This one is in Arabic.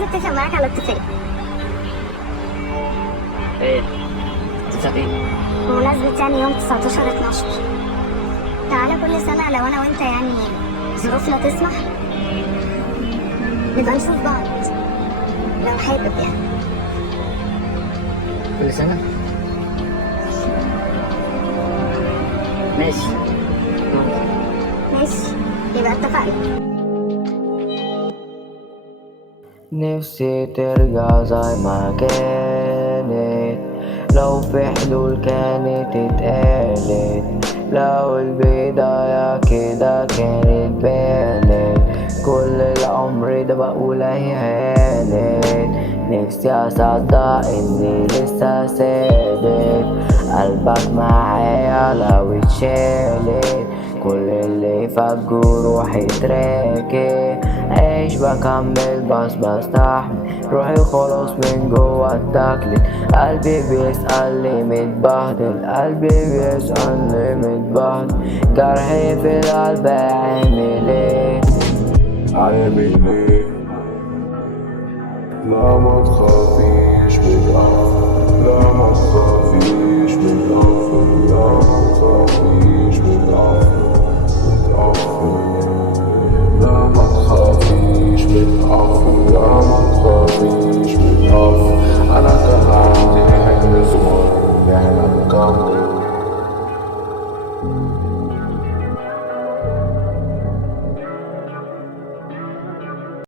عايزة اتفق معاك على اتفاق. ايه اتفاق ايه؟ بمناسبة يعني يوم 19/12، تعالى كل سنة لو أنا وأنت يعني ظروفنا تسمح نبقى نشوف بعض، لو حابب يعني. كل سنة؟ ماشي. ماشي، يبقى اتفقنا. نفسي ترجع زي ما كانت، لو في حلول كانت اتقالت، لو البداية كده كانت بانت، كل العمر ده بقول هانت. نفسي اصدق اني لسه ثابت، قلبك معايا لو اتشالت، كل اللي فات جروحي تراكي، عيش بكمل بس بستحمل، روحي خلاص من جوا اتاكلت، قلبي بيسألني متبهدل، قلبي بيسألني متبهدل، جرحي في القلب عامل ايه؟ عامل ايه؟ لا ما تخافيش من الأرض، لا ما تخافيش من الأرض، لا ما تخافيش من الأرض، لا ما تخافيش من الأرض، لا ما تخافيش من الأرض. أنا كان عندي حلم صغير نحلم نكمل.